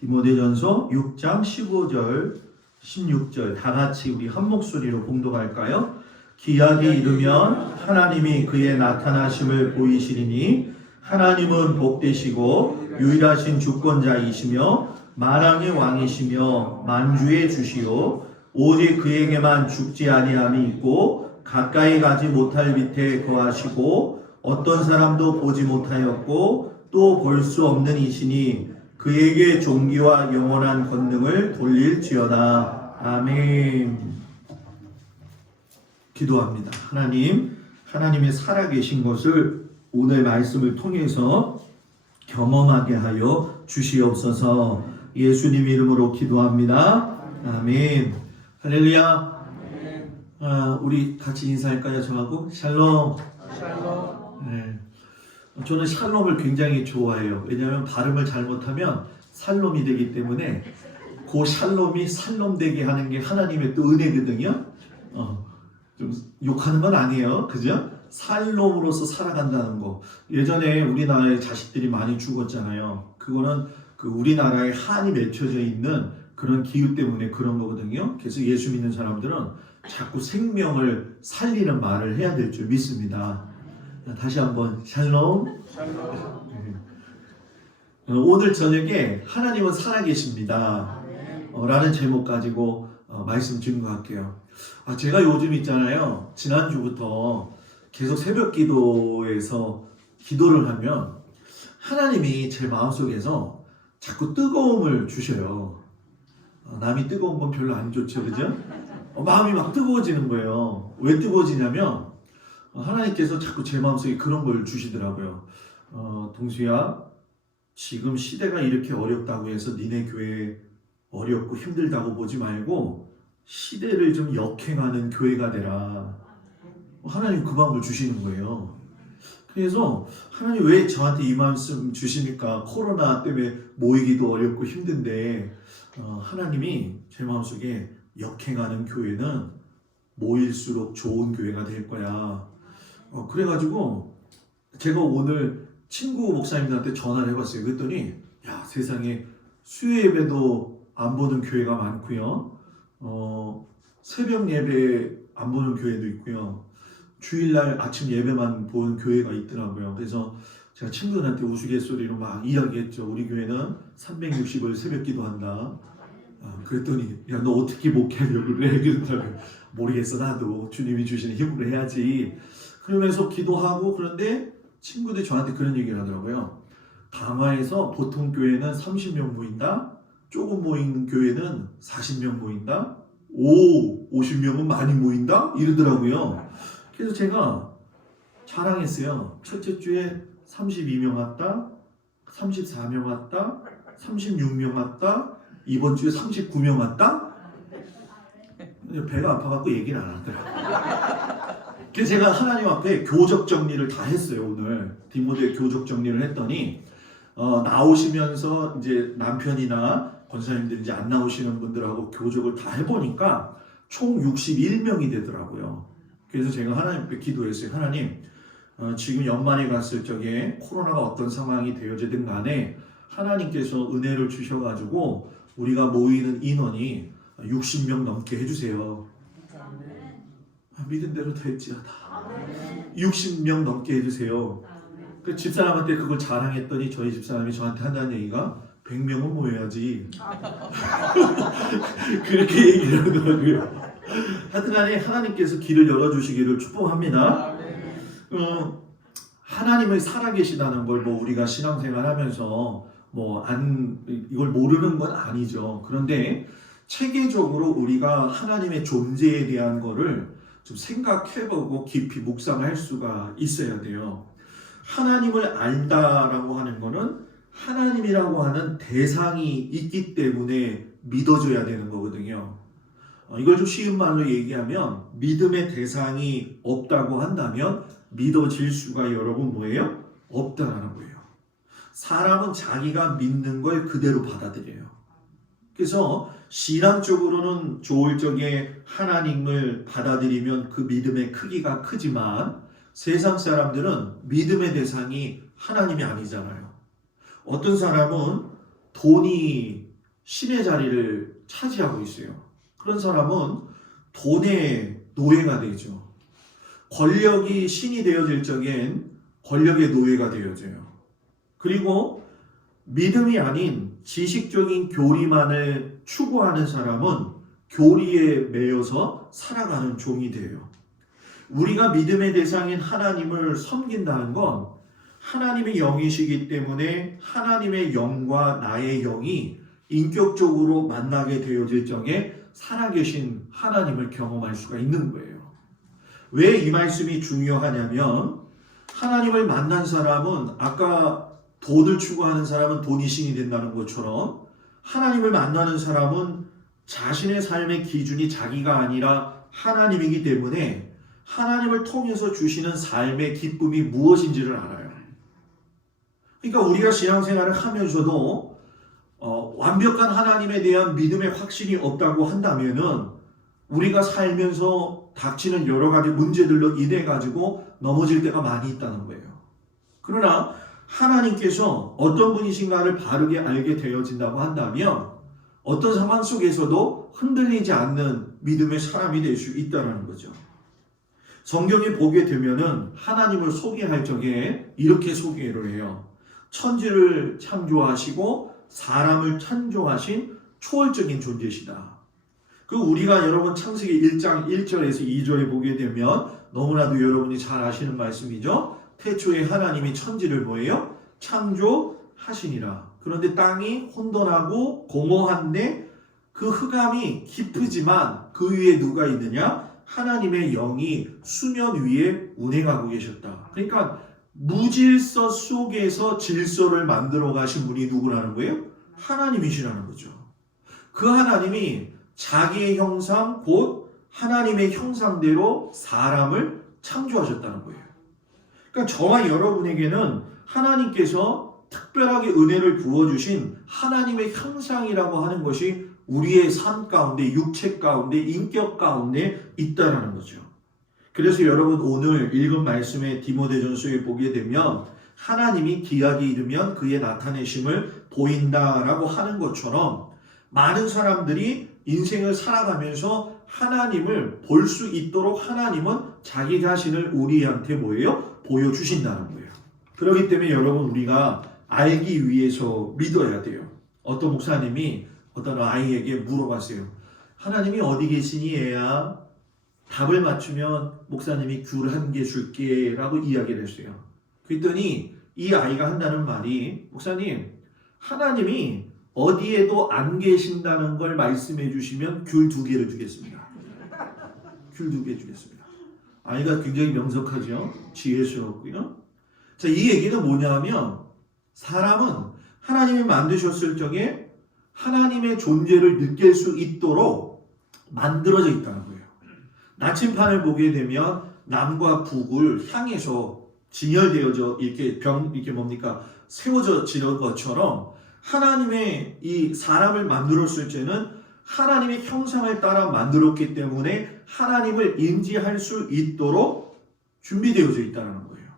디모데전서 6장 15절 16절 다 같이 우리 한 목소리로 봉독할까요? 기약이 이르면 하나님이 그의 나타나심을 보이시리니 하나님은 복되시고 유일하신 주권자이시며 만왕의 왕이시며 만주의 주시요 오직 그에게만 죽지 아니함이 있고 가까이 가지 못할 밑에 거하시고 어떤 사람도 보지 못하였고 또 볼 수 없는 이시니 그에게 존귀와 영원한 권능을 돌릴지어다. 아멘. 기도합니다. 하나님의 살아계신 것을 오늘 말씀을 통해서 경험하게 하여 주시옵소서. 예수님 이름으로 기도합니다. 아멘. 할렐루야. 우리 같이 인사할까요? 저하고 샬롬. 네. 저는 샬롬을 굉장히 좋아해요. 왜냐하면 발음을 잘못하면 살롬이 되기 때문에 그 샬롬이 살롬되게 하는 게 하나님의 또 은혜거든요. 좀 욕하는 건 아니에요. 그죠? 살롬으로서 살아간다는 거. 예전에 우리나라에 자식들이 많이 죽었잖아요. 그거는 그 우리나라에 한이 맺혀져 있는 그런 기후 때문에 그런 거거든요. 그래서 예수 믿는 사람들은 자꾸 생명을 살리는 말을 해야 될 줄 믿습니다. 다시 한번 샬롬. 오늘 저녁에 하나님은 살아계십니다 라는 제목 가지고 말씀 증거할게요. 제가 요즘 있잖아요, 지난주부터 계속 새벽 기도에서 기도를 하면 하나님이 제 마음속에서 자꾸 뜨거움을 주셔요. 남이 뜨거운 건 별로 안 좋죠, 그죠? 마음이 막 뜨거워지는 거예요. 왜 뜨거워지냐면 하나님께서 자꾸 제 마음속에 그런 걸 주시더라고요. 동수야, 지금 시대가 이렇게 어렵다고 해서 니네 교회 어렵고 힘들다고 보지 말고 시대를 좀 역행하는 교회가 되라. 하나님 그 마음을 주시는 거예요. 그래서 하나님 왜 저한테 이 말씀 주시니까 코로나 때문에 모이기도 어렵고 힘든데 하나님이 제 마음속에 역행하는 교회는 모일수록 좋은 교회가 될 거야. 그래가지고 제가 오늘 친구 목사님들한테 전화를 해봤어요. 그랬더니 야, 세상에 수요 예배도 안 보는 교회가 많고요. 새벽 예배 안 보는 교회도 있고요. 주일날 아침 예배만 보는 교회가 있더라고요. 그래서 제가 친구들한테 우스갯소리로 막 이야기했죠. 우리 교회는 360을 새벽 기도한다. 그랬더니 야, 너 어떻게 목회하려고 그래? 그러더라고요. 모르겠어, 나도 주님이 주시는 힘으로 해야지. 그러면서 기도하고, 그런데 친구들이 저한테 그런 얘기를 하더라고요. 강화에서 보통 교회는 30명 모인다. 조금 모이는 교회는 40명 모인다. 50명은 많이 모인다? 이러더라고요. 그래서 제가 자랑했어요. 첫째 주에 32명 왔다, 34명 왔다, 36명 왔다, 이번 주에 39명 왔다? 배가 아파갖고 얘기를 안 하더라고요. 그래서 제가 하나님 앞에 교적 정리를 다 했어요. 오늘 디모데 교적 정리를 했더니 나오시면서 이제 남편이나 권사님들 이제 안 나오시는 분들하고 교적을 다 해보니까 총 61명이 되더라고요. 그래서 제가 하나님 앞에 기도했어요. 하나님, 지금 연말에 갔을 적에 코로나가 어떤 상황이 되어지든 간에 하나님께서 은혜를 주셔가지고 우리가 모이는 인원이 60명 넘게 해주세요. 믿은 대로 될지어다. 60명 넘게 해주세요. 그 집사람한테 그걸 자랑했더니 저희 집사람이 저한테 한다는 얘기가 100명은 모여야지. 그렇게 얘기를 하더라고요. 하여튼간에 하나님께서 길을 열어주시기를 축복합니다. 하나님을 살아계시다는 걸 뭐 우리가 신앙생활하면서 이걸 모르는 건 아니죠. 그런데 체계적으로 우리가 하나님의 존재에 대한 거를 좀 생각해보고 깊이 묵상할 수가 있어야 돼요. 하나님을 안다라고 하는 거는 하나님이라고 하는 대상이 있기 때문에 믿어줘야 되는 거거든요. 이걸 좀 쉬운 말로 얘기하면 믿음의 대상이 없다고 한다면 믿어질 수가 여러분 뭐예요? 없다라는 거예요. 사람은 자기가 믿는 걸 그대로 받아들여요. 그래서 신앙적으로는 좋을 적에 하나님을 받아들이면 그 믿음의 크기가 크지만 세상 사람들은 믿음의 대상이 하나님이 아니잖아요. 어떤 사람은 돈이 신의 자리를 차지하고 있어요. 그런 사람은 돈의 노예가 되죠. 권력이 신이 되어질 적엔 권력의 노예가 되어져요. 그리고 믿음이 아닌 지식적인 교리만을 추구하는 사람은 교리에 매여서 살아가는 종이 돼요. 우리가 믿음의 대상인 하나님을 섬긴다는 건 하나님의 영이시기 때문에 하나님의 영과 나의 영이 인격적으로 만나게 되어질 적에 살아계신 하나님을 경험할 수가 있는 거예요. 왜 이 말씀이 중요하냐면 하나님을 만난 사람은 아까 돈을 추구하는 사람은 돈이 신이 된다는 것처럼 하나님을 만나는 사람은 자신의 삶의 기준이 자기가 아니라 하나님이기 때문에 하나님을 통해서 주시는 삶의 기쁨이 무엇인지를 알아요. 그러니까 우리가 신앙생활을 하면서도 완벽한 하나님에 대한 믿음의 확신이 없다고 한다면은 우리가 살면서 닥치는 여러 가지 문제들로 인해 가지고 넘어질 때가 많이 있다는 거예요. 그러나 하나님께서 어떤 분이신가를 바르게 알게 되어진다고 한다면 어떤 상황 속에서도 흔들리지 않는 믿음의 사람이 될 수 있다는 거죠. 성경에 보게 되면은 하나님을 소개할 적에 이렇게 소개를 해요. 천지를 창조하시고 사람을 창조하신 초월적인 존재시다. 그 우리가 여러분 창세기 1장 1절에서 2절에 보게 되면 너무나도 여러분이 잘 아시는 말씀이죠. 태초에 하나님이 천지를 뭐예요? 창조하시니라. 그런데 땅이 혼돈하고 공허한데 그 흑암이 깊으지만 그 위에 누가 있느냐? 하나님의 영이 수면 위에 운행하고 계셨다. 그러니까 무질서 속에서 질서를 만들어 가신 분이 누구라는 거예요? 하나님이시라는 거죠. 그 하나님이 자기의 형상 곧 하나님의 형상대로 사람을 창조하셨다는 거예요. 그러니까 저와 여러분에게는 하나님께서 특별하게 은혜를 부어주신 하나님의 형상이라고 하는 것이 우리의 삶 가운데, 육체 가운데, 인격 가운데 있다라는 거죠. 그래서 여러분 오늘 읽은 말씀의 디모데전서에 보게 되면 하나님이 기약이 이르면 그의 나타내심을 보인다라고 하는 것처럼 많은 사람들이 인생을 살아가면서 하나님을 볼 수 있도록 하나님은 자기 자신을 우리한테 뭐예요? 보여주신다는 거예요. 그렇기 때문에 여러분 우리가 알기 위해서 믿어야 돼요. 어떤 목사님이 어떤 아이에게 물어봤어요. 하나님이 어디 계시니 얘야? 답을 맞추면 목사님이 귤 한 개 줄게 라고 이야기를 했어요. 그랬더니 이 아이가 한다는 말이 목사님 하나님이 어디에도 안 계신다는 걸 말씀해 주시면 귤 2개를 주겠습니다. 귤 2개 주겠습니다. 아이가 굉장히 명석하죠. 지혜스럽고요. 자, 이 얘기는 뭐냐면 사람은 하나님이 만드셨을 적에 하나님의 존재를 느낄 수 있도록 만들어져 있다는 거예요. 나침판을 보게 되면 남과 북을 향해서 진열되어져 이렇게 뭡니까? 세워져 지는 것처럼 하나님의 이 사람을 만들었을 때는 하나님의 형상을 따라 만들었기 때문에 하나님을 인지할 수 있도록 준비되어져 있다는 거예요.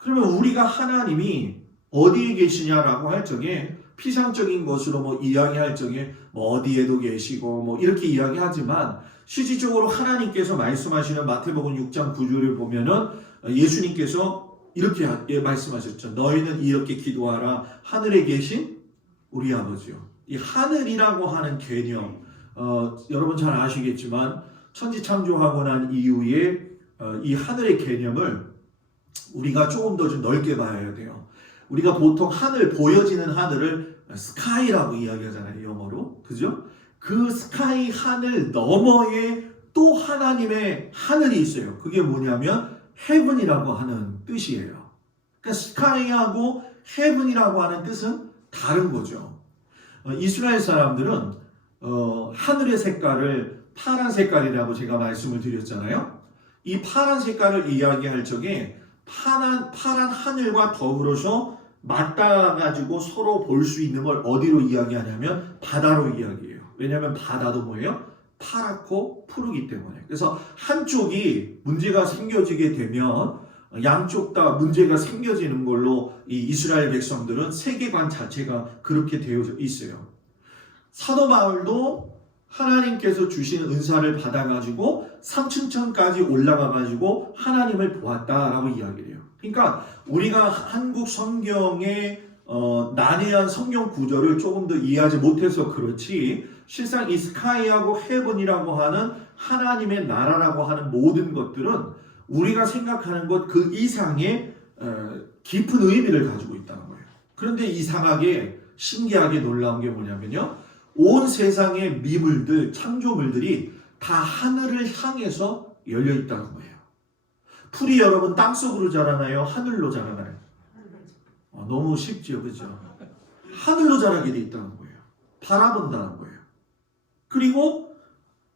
그러면 우리가 하나님이 어디에 계시냐라고 할 적에 피상적인 것으로 이야기할 적에 어디에도 계시고 이렇게 이야기하지만 실질적으로 하나님께서 말씀하시는 마태복음 6장 9절을 보면은 예수님께서 이렇게 말씀하셨죠. 너희는 이렇게 기도하라. 하늘에 계신 우리 아버지요. 이 하늘이라고 하는 개념, 여러분 잘 아시겠지만 천지 창조하고 난 이후에 이 하늘의 개념을 우리가 조금 더 좀 넓게 봐야 돼요. 우리가 보통 하늘, 보여지는 하늘을 스카이라고 이야기하잖아요. 영어로. 그죠? 그 스카이 하늘 너머에 또 하나님의 하늘이 있어요. 그게 뭐냐면 헤븐이라고 하는 뜻이에요. 그러니까 스카이하고 헤븐이라고 하는 뜻은 다른 거죠. 이스라엘 사람들은 하늘의 색깔을 파란 색깔이라고 제가 말씀을 드렸잖아요. 이 파란 색깔을 이야기할 적에 파란 하늘과 더불어서 맞닿아가지고 서로 볼 수 있는 걸 어디로 이야기하냐면 바다로 이야기해요. 왜냐하면 바다도 뭐예요? 파랗고 푸르기 때문에. 그래서 한쪽이 문제가 생겨지게 되면 양쪽 다 문제가 생겨지는 걸로 이 이스라엘 백성들은 세계관 자체가 그렇게 되어져 있어요. 사도 바울도 하나님께서 주신 은사를 받아가지고 삼층천까지 올라가가지고 하나님을 보았다라고 이야기를 해요. 그러니까 우리가 한국 성경의 난해한 성경 구절을 조금 더 이해하지 못해서 그렇지, 실상 이 스카이하고 헤븐이라고 하는 하나님의 나라라고 하는 모든 것들은 우리가 생각하는 것 그 이상의 깊은 의미를 가지고 있다는 거예요. 그런데 이상하게 신기하게 놀라운 게 뭐냐면요, 온 세상의 미물들, 창조물들이 다 하늘을 향해서 열려 있다는 거예요. 풀이 여러분 땅속으로 자라나요? 하늘로 자라나요? 너무 쉽죠, 그죠? 하늘로 자라게 돼 있다는 거예요. 바라본다는 거예요. 그리고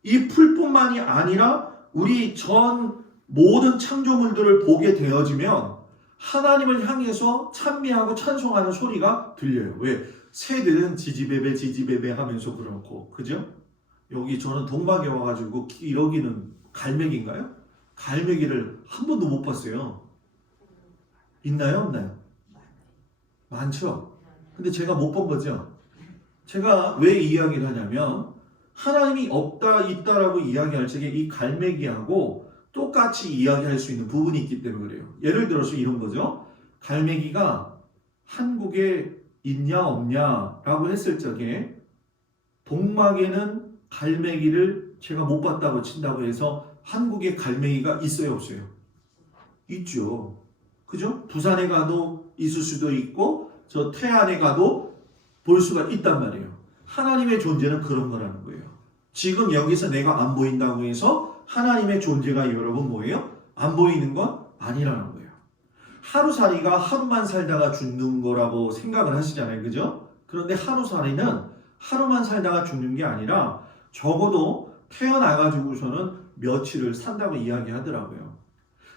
이 풀뿐만이 아니라 우리 전 모든 창조물들을 보게 되어지면 하나님을 향해서 찬미하고 찬송하는 소리가 들려요. 왜? 새들은 지지배배 지지배배 하면서 그렇고, 그죠? 여기 저는 동방에 와가지고 여기는 갈매기인가요? 갈매기를 한 번도 못 봤어요. 있나요? 없나요? 많죠? 근데 제가 못 본 거죠. 제가 왜 이야기를 하냐면 하나님이 없다 있다라고 이야기할 적에 이 갈매기하고 똑같이 이야기할 수 있는 부분이 있기 때문에 그래요. 예를 들어서 이런 거죠. 갈매기가 한국에 있냐 없냐 라고 했을 적에 동막에는 갈매기를 제가 못 봤다고 친다고 해서 한국에 갈매기가 있어요 없어요? 있죠. 그죠? 부산에 가도 있을 수도 있고 저 태안에 가도 볼 수가 있단 말이에요. 하나님의 존재는 그런 거라는 거예요. 지금 여기서 내가 안 보인다고 해서 하나님의 존재가 여러분 뭐예요? 안 보이는 건 아니라는 거예요. 하루살이가 하루만 살다가 죽는 거라고 생각을 하시잖아요. 그죠? 그런데 하루살이는 하루만 살다가 죽는 게 아니라 적어도 태어나가지고서는 며칠을 산다고 이야기하더라고요.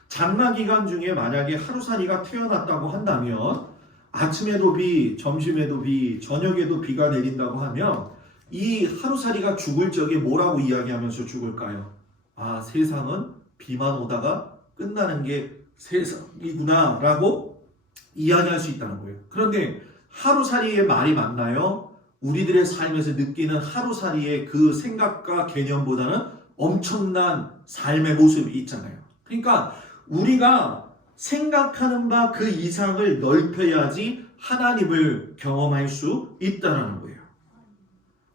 장마기간 중에 만약에 하루살이가 태어났다고 한다면 아침에도 비, 점심에도 비, 저녁에도 비가 내린다고 하면 이 하루살이가 죽을 적에 뭐라고 이야기하면서 죽을까요? 아, 세상은 비만 오다가 끝나는 게 세상이구나 라고 이야기할 수 있다는 거예요. 그런데 하루살이의 말이 맞나요? 우리들의 삶에서 느끼는 하루살이의 그 생각과 개념보다는 엄청난 삶의 모습이 있잖아요. 그러니까 우리가 생각하는 바 그 이상을 넓혀야지 하나님을 경험할 수 있다는 거예요.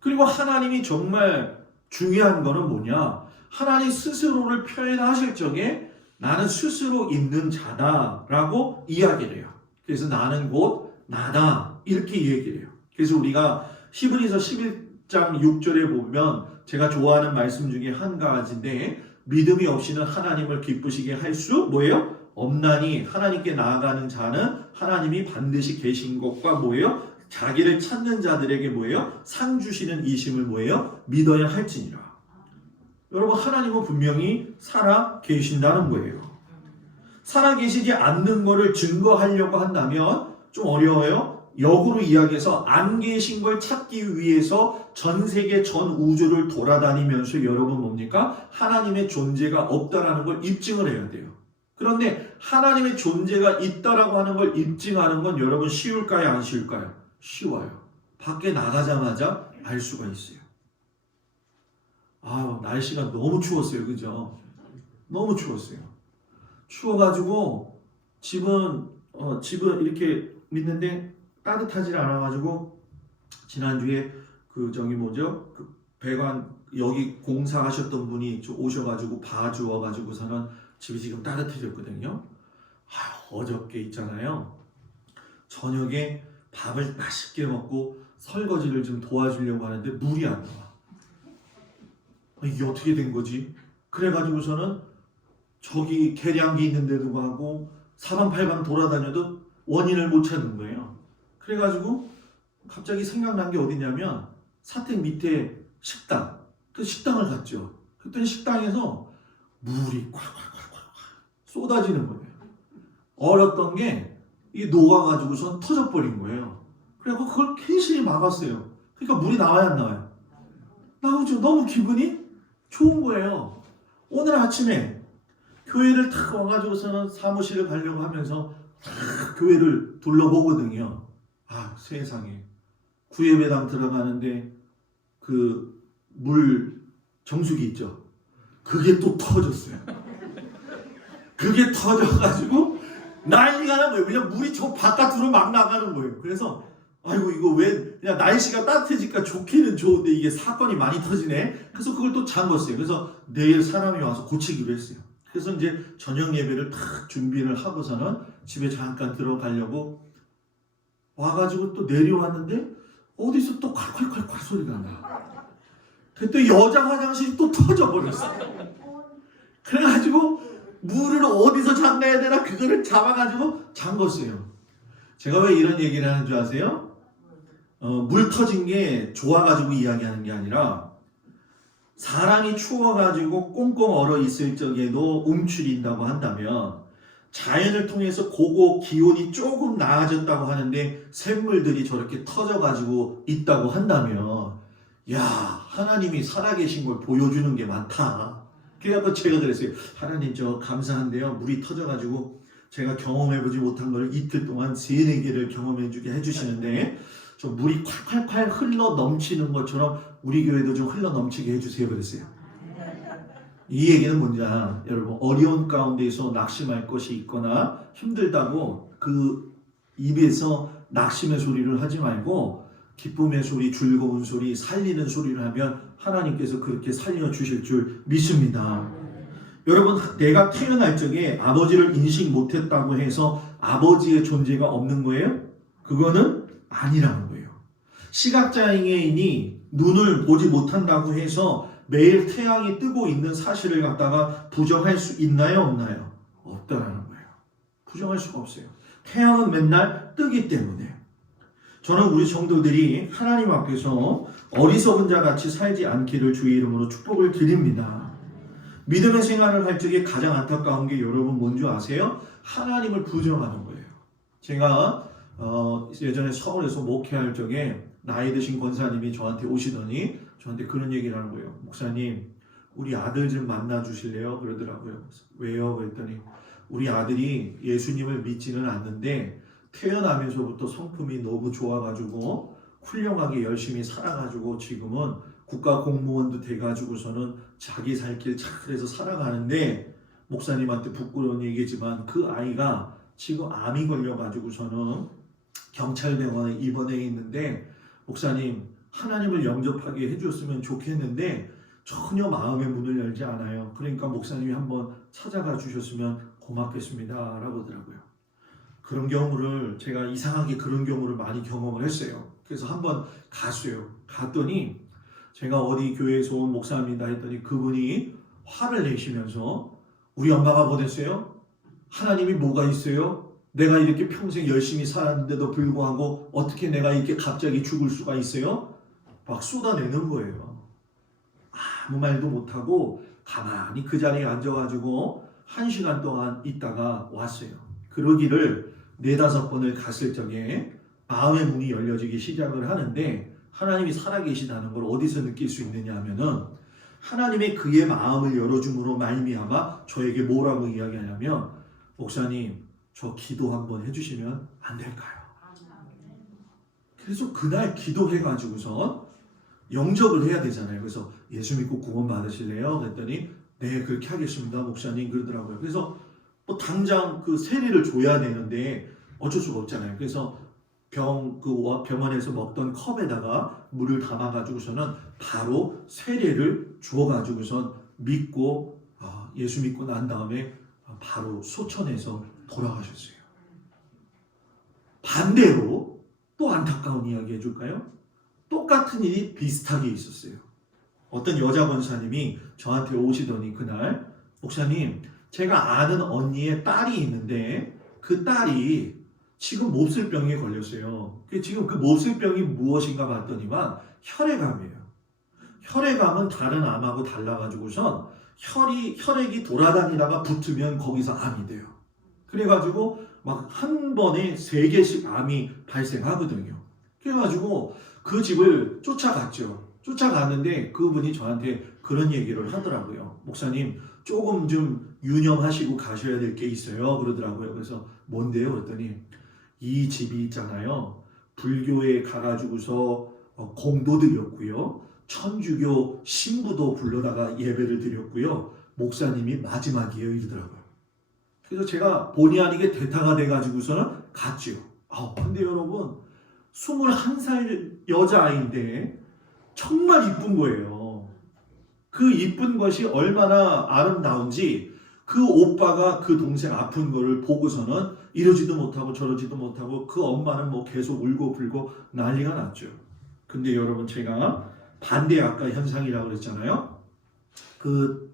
그리고 하나님이 정말 중요한 거는 뭐냐? 하나님 스스로를 표현하실 적에 나는 스스로 있는 자다라고 이야기를 해요. 그래서 나는 곧 나다 이렇게 얘기를 해요. 그래서 우리가 히브리서 11장 6절에 보면 제가 좋아하는 말씀 중에 한 가지인데 믿음이 없이는 하나님을 기쁘시게 할 수 뭐예요? 없나니 하나님께 나아가는 자는 하나님이 반드시 계신 것과 뭐예요? 자기를 찾는 자들에게 뭐예요? 상 주시는 이심을 뭐예요? 믿어야 할지니라. 여러분 하나님은 분명히 살아 계신다는 거예요. 살아 계시지 않는 것을 증거하려고 한다면 좀 어려워요. 역으로 이야기해서 안 계신 걸 찾기 위해서 전 세계 전 우주를 돌아다니면서 여러분 뭡니까? 하나님의 존재가 없다라는 걸 입증을 해야 돼요. 그런데 하나님의 존재가 있다라고 하는 걸 입증하는 건 여러분 쉬울까요? 안 쉬울까요? 쉬워요. 밖에 나가자마자 알 수가 있어요. 날씨가 너무 추웠어요. 그죠? 너무 추웠어요. 추워가지고 집은 이렇게 있는데 따뜻하지 않아가지고 지난주에 그 배관 여기 공사하셨던 분이 오셔가지고 봐주어가지고서는 집이 지금 따뜻해졌거든요. 어저께 있잖아요. 저녁에 밥을 맛있게 먹고 설거지를 좀 도와주려고 하는데 물이 안 나와. 이게 어떻게 된 거지? 그래가지고서는 저기 계량기 있는데도 가고 사방팔방 돌아다녀도 원인을 못 찾는 거예요. 그래가지고 갑자기 생각난 게 어디냐면 사택 밑에 식당. 그 식당을 갔죠. 그랬더니 식당에서 물이 콱콱콱콱 쏟아지는 거예요. 얼었던 게 이게 녹아가지고선 터져버린 거예요. 그래서 그걸 괜시리 막았어요. 그러니까 물이 나와야 안 나와요? 나오죠. 너무 기분이 좋은 거예요. 오늘 아침에 교회를 탁 와가지고서는 사무실을 가려고 하면서 교회를 둘러보거든요. 세상에 구예배당 들어가는데 그 물 정수기 있죠. 그게 또 터졌어요. 그게 터져가지고 난리가 난 거예요. 그냥 물이 저 바깥으로 막 나가는 거예요. 그래서 아이고 이거 왜 그냥 날씨가 따뜻해지니까 좋기는 좋은데 이게 사건이 많이 터지네. 그래서 그걸 또 잠궜어요. 그래서 내일 사람이 와서 고치기로 했어요. 그래서 이제 저녁 예배를 탁 준비를 하고서는 집에 잠깐 들어가려고 와가지고 또 내려왔는데 어디서 또 콸콸콸콸 소리가 나. 그때 여자 화장실이 또 터져버렸어. 그래가지고 물을 어디서 잠가야 되나 그거를 잡아가지고 잠궜어요. 제가 왜 이런 얘기를 하는 줄 아세요? 물 터진 게 좋아가지고 이야기하는 게 아니라 사람이 추워가지고 꽁꽁 얼어 있을 적에도 움츠린다고 한다면 자연을 통해서 고고 기온이 조금 나아졌다고 하는데 샘물들이 저렇게 터져가지고 있다고 한다면 야 하나님이 살아계신 걸 보여주는 게 많다. 그래서 제가 그랬어요. 하나님 저 감사한데요. 물이 터져가지고 제가 경험해보지 못한 걸 이틀 동안 3-4개를 경험해주게 해주시는데 저 물이 콸콸콸 흘러 넘치는 것처럼 우리 교회도 좀 흘러 넘치게 해주세요. 그랬어요. 이 얘기는 뭔지 여러분 어려운 가운데서 낙심할 것이 있거나 힘들다고 그 입에서 낙심의 소리를 하지 말고 기쁨의 소리, 즐거운 소리, 살리는 소리를 하면 하나님께서 그렇게 살려주실 줄 믿습니다. 여러분 내가 태어날 적에 아버지를 인식 못했다고 해서 아버지의 존재가 없는 거예요? 그거는 아니라는 거예요. 시각장애인이 눈을 보지 못한다고 해서 매일 태양이 뜨고 있는 사실을 갖다가 부정할 수 있나요? 없나요? 없다라는 거예요. 부정할 수가 없어요. 태양은 맨날 뜨기 때문에. 저는 우리 성도들이 하나님 앞에서 어리석은 자 같이 살지 않기를 주의 이름으로 축복을 드립니다. 믿음의 생활을 할 적에 가장 안타까운 게 여러분 뭔지 아세요? 하나님을 부정하는 거예요. 제가 예전에 서울에서 목회할 적에 나이 드신 권사님이 저한테 오시더니 저한테 그런 얘기를 하는 거예요. 목사님 우리 아들 좀 만나 주실래요? 그러더라고요. 왜요? 그랬더니 우리 아들이 예수님을 믿지는 않는데 태어나면서부터 성품이 너무 좋아가지고 훌륭하게 열심히 살아가지고 지금은 국가 공무원도 돼가지고서는 자기 살 길 잘해서 살아가는데 목사님한테 부끄러운 얘기지만 그 아이가 지금 암이 걸려가지고서는 경찰병원에 입원해 있는데 목사님 하나님을 영접하게 해줬으면 좋겠는데 전혀 마음의 문을 열지 않아요. 그러니까 목사님이 한번 찾아가 주셨으면 고맙겠습니다 라고 하더라고요. 그런 경우를 제가 이상하게 그런 경우를 많이 경험을 했어요. 그래서 한번 갔어요. 갔더니 제가 어디 교회에서 온 목사입니다 했더니 그분이 화를 내시면서 우리 엄마가 보냈어요? 하나님이 뭐가 있어요? 내가 이렇게 평생 열심히 살았는데도 불구하고 어떻게 내가 이렇게 갑자기 죽을 수가 있어요? 막 쏟아내는 거예요. 아무 말도 못하고 가만히 그 자리에 앉아가지고 1시간 동안 있다가 왔어요. 그러기를 4-5번을 갔을 적에 마음의 문이 열려지기 시작을 하는데 하나님이 살아계시다는 걸 어디서 느낄 수 있느냐 하면은 하나님의 그의 마음을 열어줌으로 말미암아 저에게 뭐라고 이야기하냐면 목사님 저 기도 한번 해주시면 안 될까요? 그래서 그날 기도해가지고서 영접을 해야 되잖아요. 그래서 예수 믿고 구원 받으실래요? 그랬더니 네 그렇게 하겠습니다 목사님 그러더라고요. 그래서 뭐 당장 그 세례를 줘야 되는데 어쩔 수가 없잖아요. 그래서 병원에서 먹던 컵에다가 물을 담아가지고서는 바로 세례를 주어가지고선 믿고 예수 믿고 난 다음에 바로 소천해서 돌아가셨어요. 반대로 또 안타까운 이야기 해줄까요? 똑같은 일이 비슷하게 있었어요. 어떤 여자 권사님이 저한테 오시더니 그날 목사님 제가 아는 언니의 딸이 있는데 그 딸이 지금 몹쓸병에 걸렸어요. 지금 그 몹쓸병이 무엇인가 봤더니만 혈액암이에요. 혈액암은 다른 암하고 달라가지고선 혈액이 돌아다니다가 붙으면 거기서 암이 돼요. 그래가지고 막 한 번에 3개씩 암이 발생하거든요. 그래가지고 그 집을 쫓아갔죠. 쫓아갔는데 그분이 저한테 그런 얘기를 하더라고요. 목사님 조금 좀 유념하시고 가셔야 될 게 있어요 그러더라고요. 그래서 뭔데요? 그랬더니 이 집이 있잖아요. 불교에 가가지고서 공도 드렸고요. 천주교 신부도 불러다가 예배를 드렸고요. 목사님이 마지막이에요 이러더라고요. 그래서 제가 본의 아니게 대타가 돼가지고서는 갔죠. 근데 여러분 21살 여자아이인데 정말 이쁜 거예요. 그 이쁜 것이 얼마나 아름다운지 그 오빠가 그 동생 아픈 거를 보고서는 이러지도 못하고 저러지도 못하고 그 엄마는 뭐 계속 울고 불고 난리가 났죠. 근데 여러분 제가 반대악가 현상이라고 그랬잖아요. 그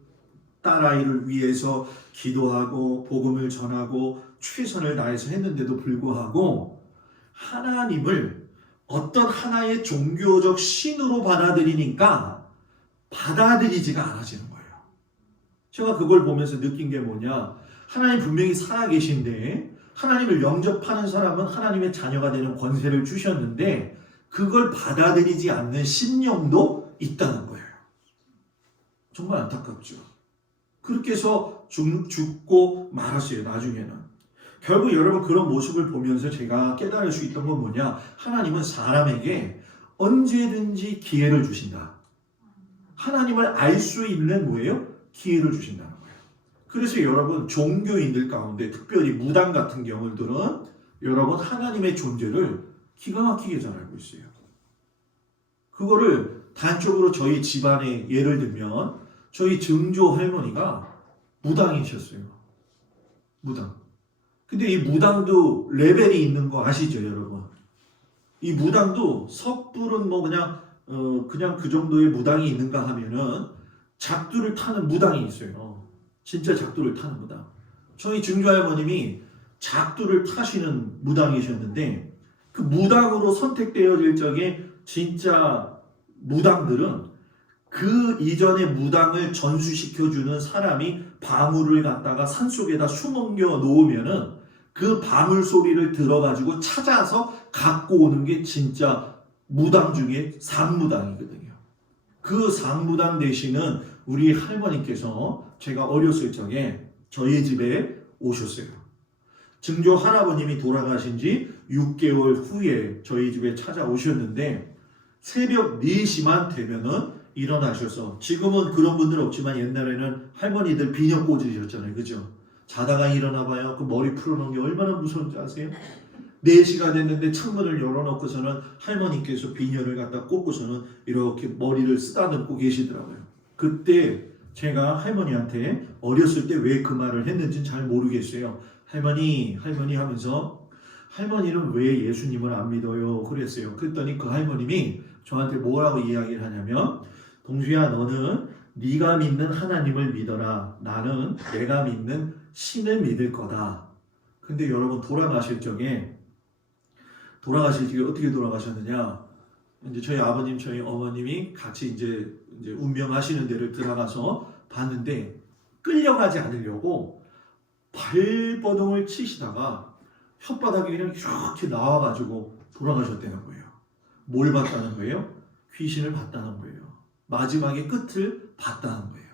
딸아이를 위해서 기도하고 복음을 전하고 최선을 다해서 했는데도 불구하고 하나님을 어떤 하나의 종교적 신으로 받아들이니까 받아들이지가 않아지는 거예요. 제가 그걸 보면서 느낀 게 뭐냐, 하나님 분명히 살아계신데 하나님을 영접하는 사람은 하나님의 자녀가 되는 권세를 주셨는데 그걸 받아들이지 않는 신령도 있다는 거예요. 정말 안타깝죠. 그렇게 해서 죽고 말았어요. 나중에는. 결국 여러분 그런 모습을 보면서 제가 깨달을 수 있던 건 뭐냐, 하나님은 사람에게 언제든지 기회를 주신다. 하나님을 알 수 있는 뭐예요? 기회를 주신다는 거예요. 그래서 여러분 종교인들 가운데 특별히 무당 같은 경우들은 여러분 하나님의 존재를 기가 막히게 잘 알고 있어요. 그거를 단적으로 저희 집안에 예를 들면 저희 증조 할머니가 무당이셨어요. 무당. 근데 이 무당도 레벨이 있는 거 아시죠, 여러분? 이 무당도 섣부른 뭐 그냥 그 정도의 무당이 있는가 하면은 작두를 타는 무당이 있어요. 진짜 작두를 타는 무당. 저희 증조 할머님이 작두를 타시는 무당이셨는데 그 무당으로 선택되어질 적에 진짜 무당들은 그 이전의 무당을 전수시켜주는 사람이 방울을 갖다가 산속에다 수넘겨 놓으면은 그 방울 소리를 들어가지고 찾아서 갖고 오는 게 진짜 무당 중에 상무당이거든요. 그 상무당 되시는 우리 할머니께서 제가 어렸을 적에 저희 집에 오셨어요. 증조 할아버님이 돌아가신 지 6개월 후에 저희 집에 찾아오셨는데 새벽 4시만 되면은 일어나셔서, 지금은 그런 분들 없지만 옛날에는 할머니들 비녀 꽂으셨잖아요. 그죠? 자다가 일어나 봐요. 그 머리 풀어놓은 게 얼마나 무서운지 아세요? 4시가 됐는데 창문을 열어놓고서는 할머니께서 비녀를 갖다 꽂고서는 이렇게 머리를 쓰다듬고 계시더라고요. 그때 제가 할머니한테 어렸을 때 왜 그 말을 했는지는 잘 모르겠어요. 할머니 하면서 할머니는 왜 예수님을 안 믿어요? 그랬어요. 그랬더니 그 할머님이 저한테 뭐라고 이야기를 하냐면, 동주야, 너는 네가 믿는 하나님을 믿어라. 나는 내가 믿는 신을 믿을 거다. 근데 여러분 돌아가실 적에 어떻게 돌아가셨느냐? 이제 저희 아버님, 저희 어머님이 같이 이제 운명하시는 데를 들어가서 봤는데 끌려가지 않으려고 발버둥을 치시다가 혓바닥이 그냥 이렇게 나와가지고 돌아가셨다는 거예요. 뭘 봤다는 거예요? 귀신을 봤다는 거예요. 마지막에 끝을 봤다는 거예요.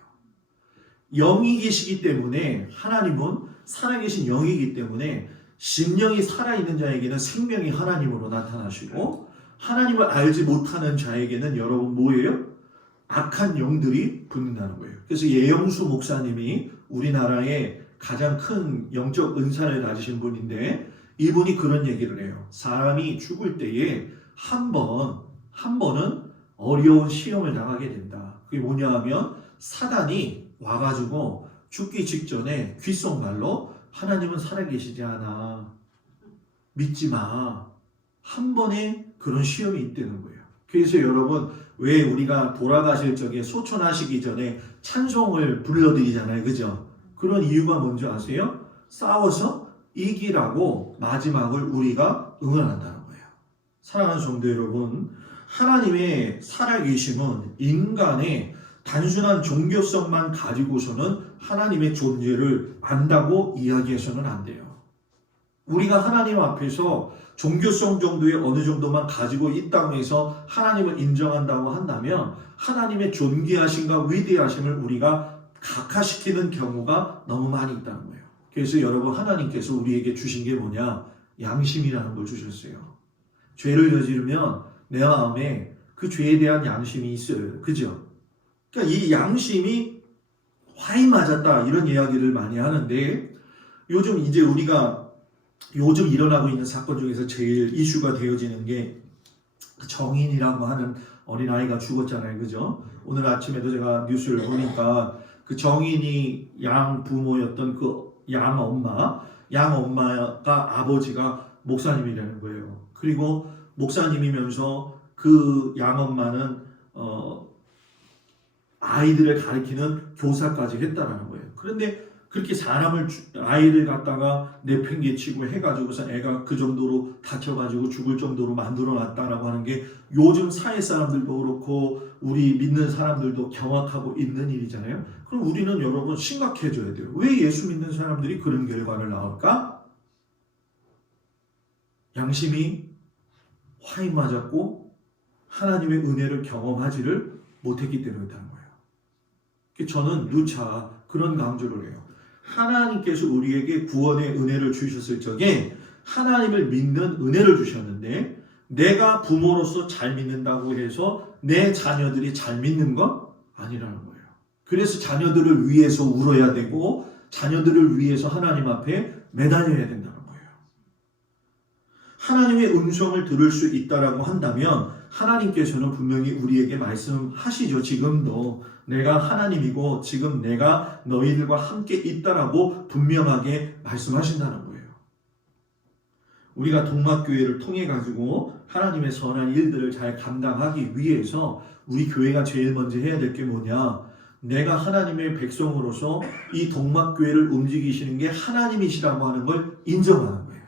영이 계시기 때문에, 하나님은 살아계신 영이기 때문에 심령이 살아있는 자에게는 생명이 하나님으로 나타나시고, 하나님을 알지 못하는 자에게는 여러분 뭐예요? 악한 영들이 붙는다는 거예요. 그래서 예영수 목사님이 우리나라의 가장 큰 영적 은사를 가지신 분인데 이분이 그런 얘기를 해요. 사람이 죽을 때에 한 번은 어려운 시험을 당하게 된다. 그게 뭐냐 하면 사단이 와가지고 죽기 직전에 귓속말로 하나님은 살아계시지 않아. 믿지 마. 한 번에 그런 시험이 있다는 거예요. 그래서 여러분 왜 우리가 돌아가실 적에 소천하시기 전에 찬송을 불러드리잖아요. 그죠? 그런 이유가 뭔지 아세요? 싸워서 이기라고 마지막을 우리가 응원한다는 거예요. 사랑하는 성도 여러분, 하나님의 살아계심은 인간의 단순한 종교성만 가지고서는 하나님의 존재를 안다고 이야기해서는 안 돼요. 우리가 하나님 앞에서 종교성 정도의 어느 정도만 가지고 이 땅에서 하나님을 인정한다고 한다면 하나님의 존귀하심과 위대하심을 우리가 각화시키는 경우가 너무 많이 있다는 거예요. 그래서 여러분 하나님께서 우리에게 주신 게 뭐냐? 양심이라는 걸 주셨어요. 죄를 저지르면 내 마음에 그 죄에 대한 양심이 있어요. 그죠? 그러니까 이 양심이 화인 맞았다 이런 이야기를 많이 하는데 요즘 이제 우리가 요즘 일어나고 있는 사건 중에서 제일 이슈가 되어지는 게 정인이라고 하는 어린아이가 죽었잖아요. 그죠? 오늘 아침에도 제가 뉴스를 보니까 그 정인이 양 부모였던 그 양 엄마가 아버지가 목사님이라는 거예요. 그리고 목사님이면서 그 양 엄마는 아이들을 가르치는 교사까지 했다라는 거예요. 그런데 그렇게 아이를 갖다가 내팽개치고 해가지고서 애가 그 정도로 다쳐가지고 죽을 정도로 만들어놨다라고 하는 게 요즘 사회 사람들도 그렇고 우리 믿는 사람들도 경악하고 있는 일이잖아요. 그럼 우리는 여러분 심각해져야 돼요. 왜 예수 믿는 사람들이 그런 결과를 낳을까? 양심이 화인 맞았고 하나님의 은혜를 경험하지를 못했기 때문이라는 거예요. 저는 누차 그런 강조를 해요. 하나님께서 우리에게 구원의 은혜를 주셨을 적에 하나님을 믿는 은혜를 주셨는데 내가 부모로서 잘 믿는다고 해서 내 자녀들이 잘 믿는 건 아니라는 거예요. 그래서 자녀들을 위해서 울어야 되고 자녀들을 위해서 하나님 앞에 매달려야 된다는 거예요. 하나님의 음성을 들을 수 있다라고 한다면 하나님께서는 분명히 우리에게 말씀하시죠. 지금도 내가 하나님이고 지금 내가 너희들과 함께 있다라고 분명하게 말씀하신다는 거예요. 우리가 동막교회를 통해 가지고 하나님의 선한 일들을 잘 감당하기 위해서 우리 교회가 제일 먼저 해야 될 게 뭐냐? 내가 하나님의 백성으로서 이 동막교회를 움직이시는 게 하나님이시라고 하는 걸 인정하는 거예요.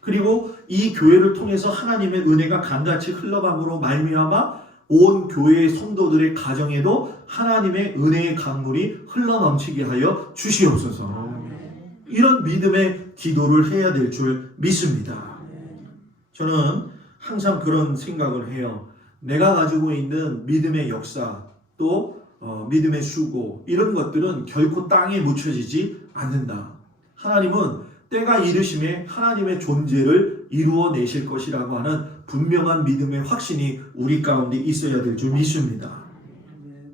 그리고 이 교회를 통해서 하나님의 은혜가 강같이 흘러감으로 말미암아 온 교회의 성도들의 가정에도 하나님의 은혜의 강물이 흘러넘치게 하여 주시옵소서. 이런 믿음의 기도를 해야 될 줄 믿습니다. 저는 항상 그런 생각을 해요. 내가 가지고 있는 믿음의 역사 또 믿음의 수고 이런 것들은 결코 땅에 묻혀지지 않는다. 하나님은 때가 이르심에 하나님의 존재를 이루어내실 것이라고 하는 분명한 믿음의 확신이 우리 가운데 있어야 될 줄 믿습니다.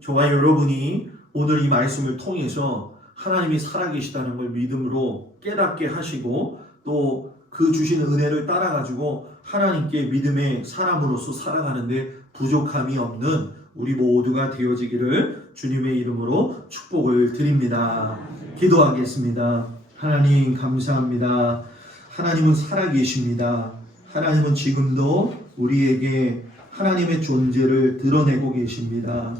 저와 여러분이 오늘 이 말씀을 통해서 하나님이 살아계시다는 걸 믿음으로 깨닫게 하시고 또 그 주시는 은혜를 따라가지고 하나님께 믿음의 사람으로서 살아가는데 부족함이 없는 우리 모두가 되어지기를 주님의 이름으로 축복을 드립니다. 기도하겠습니다. 하나님 감사합니다. 하나님은 살아계십니다. 하나님은 지금도 우리에게 하나님의 존재를 드러내고 계십니다.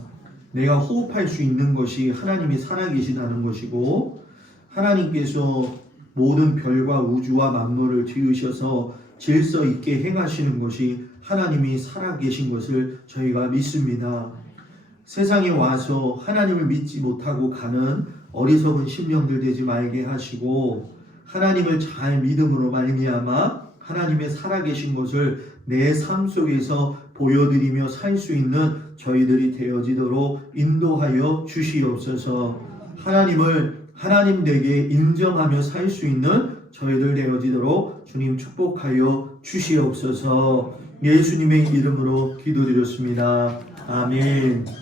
내가 호흡할 수 있는 것이 하나님이 살아계시다는 것이고 하나님께서 모든 별과 우주와 만물을 지으셔서 질서 있게 행하시는 것이 하나님이 살아계신 것을 저희가 믿습니다. 세상에 와서 하나님을 믿지 못하고 가는 어리석은 심령들 되지 말게 하시고 하나님을 잘 믿음으로 말미암아 하나님의 살아계신 것을 내 삶 속에서 보여드리며 살 수 있는 저희들이 되어지도록 인도하여 주시옵소서. 하나님을 하나님 되게 인정하며 살 수 있는 저희들 되어지도록 주님 축복하여 주시옵소서. 예수님의 이름으로 기도드렸습니다. 아멘.